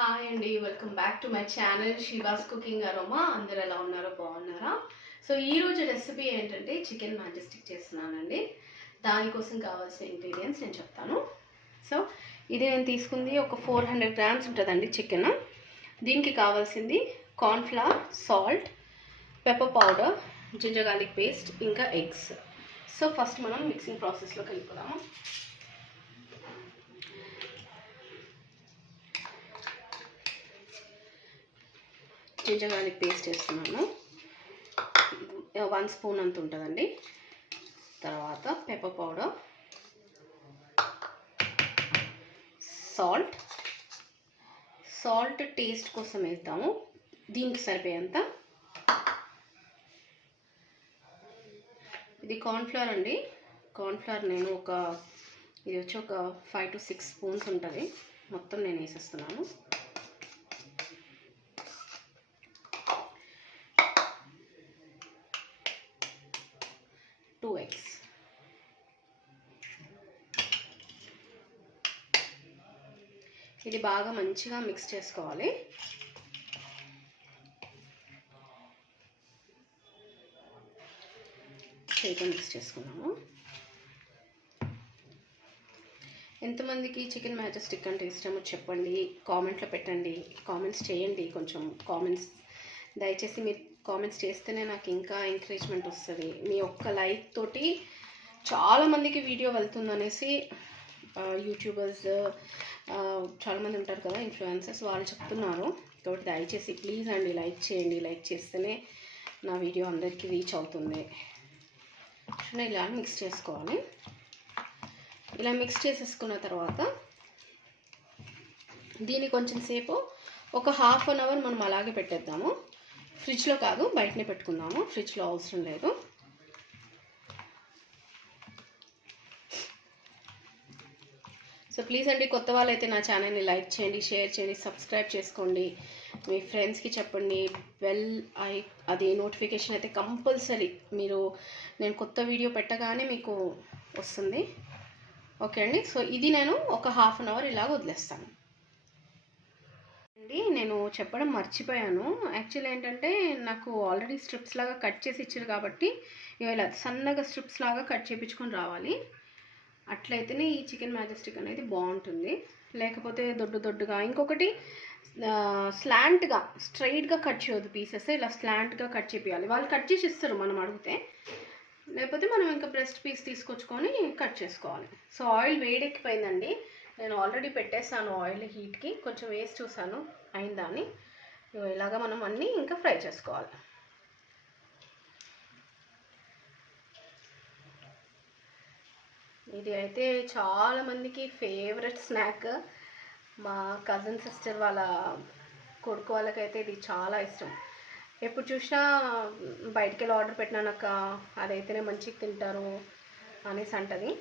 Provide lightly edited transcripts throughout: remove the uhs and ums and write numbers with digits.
Hi అండి, welcome back to my channel she was cooking aroma. అందరు ఎలా ఉన్నారో బాగున్నారా? సో ఈరోజు రెసిపీ ఏంటంటే చికెన్ మ్యాజెస్టిక్ చేస్తున్నానండి. దానికోసం కావాల్సిన ఇంగ్రీడియంట్స్ నేను చెప్తాను. సో ఇది నేను తీసుకుంది ఒక 400 గ్రామ్స్ ఉంటుందండి చికెన్. దీనికి కావాల్సింది cornflour, salt, pepper powder, ginger garlic paste, ఇంకా ఎగ్స్. సో ఫస్ట్ మనం మిక్సింగ్ ప్రాసెస్లోకి వెళ్ళిపోదాము. జింజర్ గార్లిక్ పేస్ట్ వేస్తున్నాను, 1 స్పూన్ అంత ఉంటుందండి. తర్వాత పెప్పర్ పౌడర్, సాల్ట్ టేస్ట్ కోసం వేద్దాము, దీనికి సరిపోయేంత. ఇది కార్న్ఫ్లవర్ అండి. కార్న్ఫ్లవర్ నేను ఇది వచ్చి ఒక 5 to 6 స్పూన్స్ ఉంటుంది. మొత్తం నేను వేసేస్తున్నాను. 2 eggs. ఇది బాగా మంచిగా మిక్స్ చేసుకోవాలి. చేతితో మిక్స్ చేసుకున్నాము. ఎంతమందికి చికెన్ మ్యాజెస్టిక్ అంటే ఇష్టమో చెప్పండి, కామెంట్లో పెట్టండి, కామెంట్స్ చేయండి. కొంచెం కామెంట్స్ దయచేసి మీరు కామెంట్స్ చేస్తేనే నాకు ఇంకా ఎంకరేజ్మెంట్ వస్తుంది. మీ ఒక్క లైక్ తోటి చాలామందికి వీడియో వెళ్తుంది అనేసి యూట్యూబర్స్ చాలామంది ఉంటారు కదా, ఇన్ఫ్లుయెన్సర్స్, వాళ్ళు చెప్తున్నారు. కాబట్టి దయచేసి ప్లీజ్ అండి లైక్ చేయండి. లైక్ చేస్తేనే నా వీడియో అందరికీ రీచ్ అవుతుంది. ఇలా మిక్స్ చేసుకోవాలి. ఇలా మిక్స్ చేసేసుకున్న తర్వాత దీన్ని కొంచెం సేపు ఒక ½ an hour మనం అలాగే పెట్టేద్దాము. ఫ్రిడ్జ్లో కాదు, బయటనే పెట్టుకుందాము. ఫ్రిడ్జ్లో అవసరం లేదు. సో ప్లీజ్ అండి, కొత్త వాళ్ళైతే నా ఛానల్ని లైక్ చేయండి, షేర్ చేయండి, సబ్స్క్రైబ్ చేసుకోండి, మీ ఫ్రెండ్స్కి చెప్పండి. అది నోటిఫికేషన్ అయితే కంపల్సరీ నేను కొత్త వీడియో పెట్టగానే మీకు వస్తుంది. ఓకే అండి. సో ఇది నేను ఒక ½ an hour ఇలాగ వదిలేస్తాను. నేను చెప్పడం మర్చిపోయాను. యాక్చువల్లీ ఏంటంటే నాకు ఆల్రెడీ స్ట్రిప్స్ లాగా కట్ చేసి ఇచ్చారు కాబట్టి ఇలా సన్నగా స్ట్రిప్స్ లాగా కట్ చేయించుకొని రావాలి. అట్లయితేనే ఈ చికెన్ మ్యాజెస్టిక్ అనేది బాగుంటుంది. లేకపోతే దొడ్డుగా. ఇంకొకటి స్లాంట్గా స్ట్రైట్గా కట్ చేయొద్దు పీసెస్, ఇలా స్లాంట్గా కట్ చేయాలి. వాళ్ళు కట్ చేసి ఇస్తారు మనం అడిగితే, లేకపోతే మనం ఇంకా బ్రెస్ట్ పీస్ తీసుకొచ్చుకొని కట్ చేసుకోవాలి. సో ఆయిల్ వేడెక్కిపోయిందండి. నేను ఆల్రెడీ పెట్టేసాను ఆయిల్ హీట్కి. కొంచెం వేసి చూసాను అయిందని. ఇలాగా మనం అన్నీ ఇంకా ఫ్రై చేసుకోవాలి. ఇది అయితే చాలామందికి ఫేవరెట్ స్నాక్. మా కజిన్ సిస్టర్ వాళ్ళ కొడుకు వాళ్ళకైతే ఇది చాలా ఇష్టం. ఎప్పుడు చూసినా బయటికి వెళ్ళి ఆర్డర్ పెట్టినాక అదైతేనే మంచిగా తింటారు అనేసి అంటది.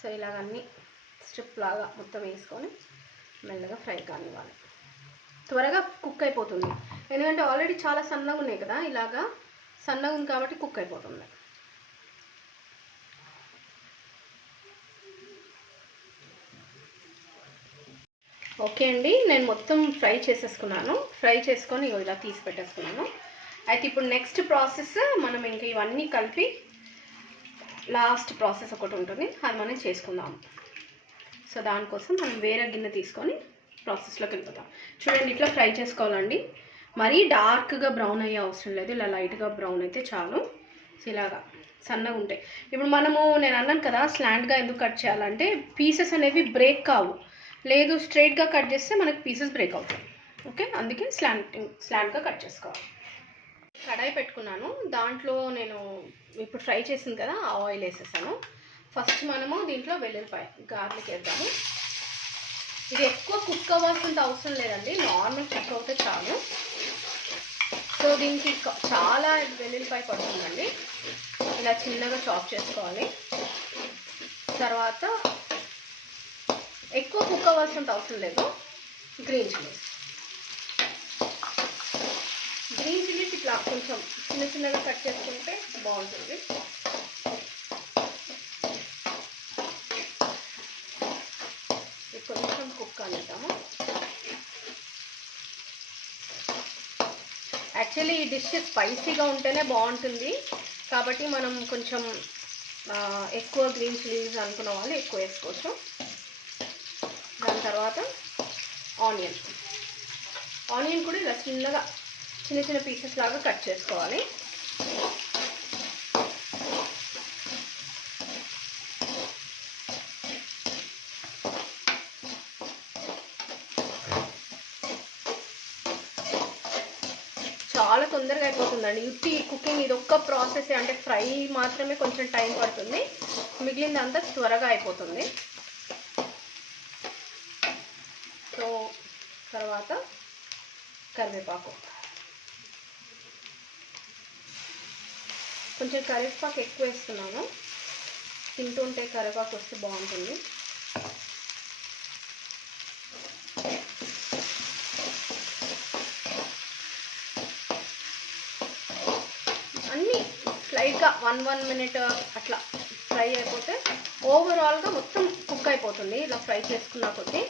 సో ఇలాగన్నీ స్ట్రిప్ లాగా మొత్తం వేసుకొని మెల్లగా ఫ్రై కానివ్వాలి. త్వరగా కుక్ అయిపోతుంది, ఎందుకంటే ఆల్రెడీ చాలా సన్నగా ఉన్నాయి కదా. ఇలాగా సన్నగా ఉంది కాబట్టి కుక్ అయిపోతుంది. ఓకే అండి, నేను మొత్తం ఫ్రై చేసేసుకున్నాను. ఫ్రై చేసుకొని ఇలా తీసి పెట్టేసుకున్నాను. అయితే ఇప్పుడు నెక్స్ట్ ప్రాసెస్ మనం ఇంకా ఇవన్నీ కలిపి లాస్ట్ ప్రాసెస్ ఒకటి ఉంటుంది, అది మనం చేసుకుందాము. సో దానికోసం మనం వేరే గిన్నె తీసుకొని ప్రాసెస్లోకి వెళ్ళిపోతాం. చూడండి, ఇట్లా ఫ్రై చేసుకోవాలండి. మరీ డార్క్గా బ్రౌన్ అయ్యే అవసరం లేదు, ఇలా లైట్గా బ్రౌన్ అయితే చాలు. సో ఇలాగా సన్నగా ఉంటాయి. ఇప్పుడు నేను అన్నాను కదా స్లాంట్గా ఎందుకు కట్ చేయాలంటే పీసెస్ అనేవి బ్రేక్ కావు. లేదు స్ట్రైట్గా కట్ చేస్తే మనకి పీసెస్ బ్రేక్ అవుతాయి. ఓకే, అందుకే స్లాంట్గా కట్ చేసుకోవాలి. కడాయి పెట్టుకున్నాను, దాంట్లో నేను ఇప్పుడు ఫ్రై చేసింది కదా ఆ ఆయిల్ వేసేసాను. ఫస్ట్ మనము దీంట్లో వెల్లుల్లిపాయ గార్లిక్ వేద్దాము. ఇది ఎక్కువ కుక్ అవ్వాల్సినంత అవసరం లేదండి, నార్మల్ కుక్ అవుతే చాలు. సో దీనికి చాలా వెల్లుల్లిపాయ పడుతుందండి. ఇలా చిన్నగా చాప్ చేసుకోవాలి. తర్వాత ఎక్కువ కుక్ అవ్వాల్సినంత అవసరం లేదు. గ్రీన్ చిల్లీస్ ఇట్లా కొంచెం చిన్నగా కట్ చేసుకుంటే బాగుంటుంది. కొంచెం కుక్ అనేద్దాము. యాక్చువల్లీ ఈ డిష్ స్పైసీగా ఉంటేనే బాగుంటుంది కాబట్టి మనం కొంచెం ఎక్కువ గ్రీన్ చిల్లీస్ అనుకున్న వాళ్ళు ఎక్కువ వేసుకోవచ్చు. దాని తర్వాత ఆనియన్ కూడా ఇలా చిన్న చిన్న పీసెస్ లాగా కట్ చేసుకోవాలి. చాలా తొందరగా అయిపోతుందండి ఉత్తి కుకింగ్. ఇది ఒక్క ప్రాసెస్, అంటే ఫ్రై మాత్రమే కొంచెం టైం పడుతుంది, మిగిలిందంతా త్వరగా అయిపోతుంది. సో తర్వాత కరివేపాకు, కొంచెం కరివేపాకు ఎక్కువ వేస్తున్నాను, తింటుంటే కరివేపాకు వస్తే బాగుంటుంది. అన్నీ స్లైట్గా 1 minute అట్లా ఫ్రై అయిపోతే ఓవరాల్గా మొత్తం కుక్ అయిపోతుంది ఇలా ఫ్రై చేసుకున్న కొద్దీ.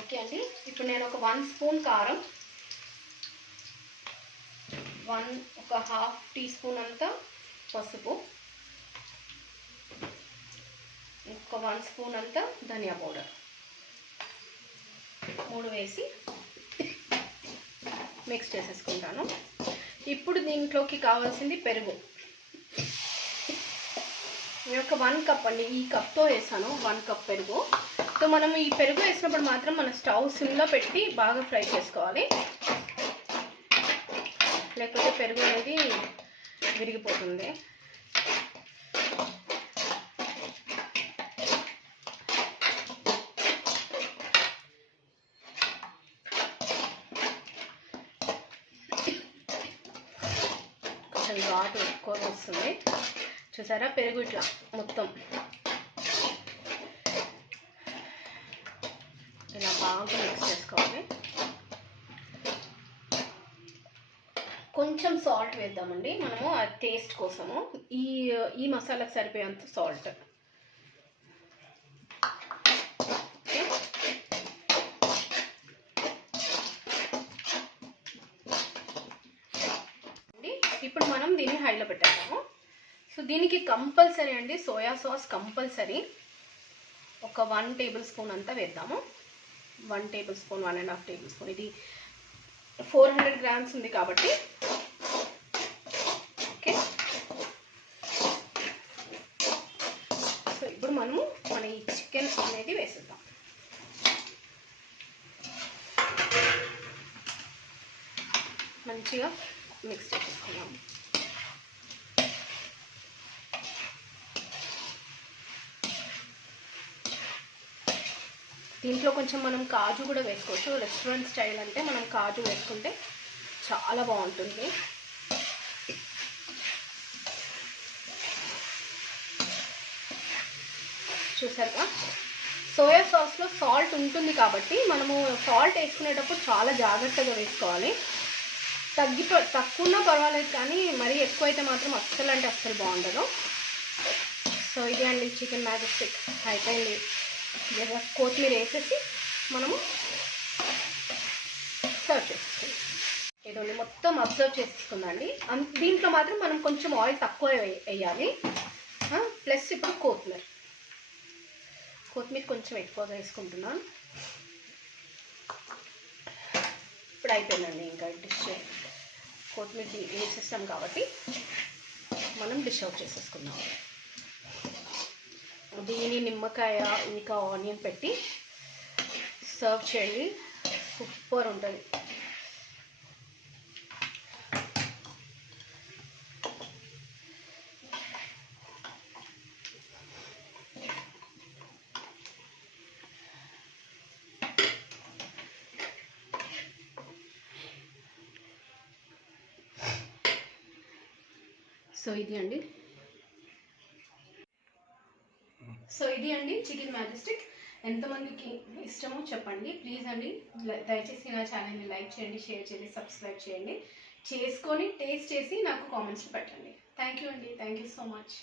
ఓకే అండి, ఇప్పుడు నేను ఒక 1 స్పూన్ కారం, ఒక 1/2 teaspoon అంతా పసుపు, ఒక 1 స్పూన్ అంతా ధనియా పౌడర్, 3 వేసి మిక్స్ చేసేసుకుంటాను. ఇప్పుడు దీంట్లోకి కావాల్సింది పెరుగు. నేను ఒక 1 కప్ అండి, ఈ కప్తో వేసాను 1 కప్ పెరుగు. సో మనం ఈ పెరుగు వేసినప్పుడు మాత్రం మన స్టవ్ సిమ్లో పెట్టి బాగా ఫ్రై చేసుకోవాలి, లేకపోతే పెరుగు అనేది విరిగిపోతుంది. కొంచెం ఘాటు ఎక్కువ వస్తుంది, చూసారా? పెరుగు ఇట్లా మొత్తం ఇలా బాగా మిక్స్ చేసుకోవాలి. కొంచెం సాల్ట్ వేద్దామండి మనము, ఆ టేస్ట్ కోసము. ఈ మసాలాకు సరిపోయేంత సాల్ట్. ఇప్పుడు మనం దీన్ని హైలో పెట్టేద్దాము. సో దీనికి కంపల్సరీ అండి సోయా సాస్ కంపల్సరీ. ఒక 1 tablespoon అంతా వేద్దాము. 1 tablespoon, 1.5 tablespoon. ఇది 400 grams ఉంది కాబట్టి. ఓకే, సో ఇప్పుడు మనము మన ఈ చికెన్ అనేది వేసేద్దాం. మంచిగా మిక్స్ చేసుకున్నాము. దీంట్లో కొంచెం మనం కాజు కూడా వేసుకోవచ్చు. రెస్టారెంట్ స్టైల్ అంటే మనం కాజు వేసుకుంటే చాలా బాగుంటుంది. చూసారుగా, సోయా సాస్లో సాల్ట్ ఉంటుంది కాబట్టి మనము సాల్ట్ వేసుకునేటప్పుడు చాలా జాగ్రత్తగా వేసుకోవాలి. తక్కువన్నా పర్వాలేదు, కానీ మరీ ఎక్కువైతే మాత్రం అస్సలు అంటే అస్సలు బాగుండదు. సో ఇది అండి చికెన్ మ్యాజిస్టిక్ అయిపోయింది. కొత్తిమీర వేసేసి మనము సర్వ్ చేసుకుందాం. ఇదండి మొత్తం అబ్జర్వ్ చేసుకుందండి. దీంట్లో మాత్రం మనం కొంచెం ఆయిల్ తక్కువ వేయాలి. ప్లస్ ఇప్పుడు కొత్తిమీర కొంచెం ఎక్కువగా వేసుకుంటున్నాను. ఇప్పుడు అయిపోయిందండి ఇంకా డిష్. కొత్తిమీర వేసేస్తాం కాబట్టి మనం డిష్ అవుట్ చేసేసుకుందాం. దీని నిమ్మకాయ ఇంకా ఆనియన్ పెట్టి సర్వ్ చేయండి, సూపర్ ఉంటుంది. సో ఇది అండి చికెన్ మ్యాజిస్టిక్. ఎంతమందికి ఇష్టమో చెప్పండి ప్లీజ్ అండి. దయచేసి నా ఛానల్ని లైక్ చేయండి, షేర్ చేయండి, సబ్స్క్రైబ్ చేయండి. చేసుకొని టేస్ట్ చేసి నాకు కామెంట్స్ పెట్టండి. థ్యాంక్ యూ అండి, థ్యాంక్ యూ సో మచ్.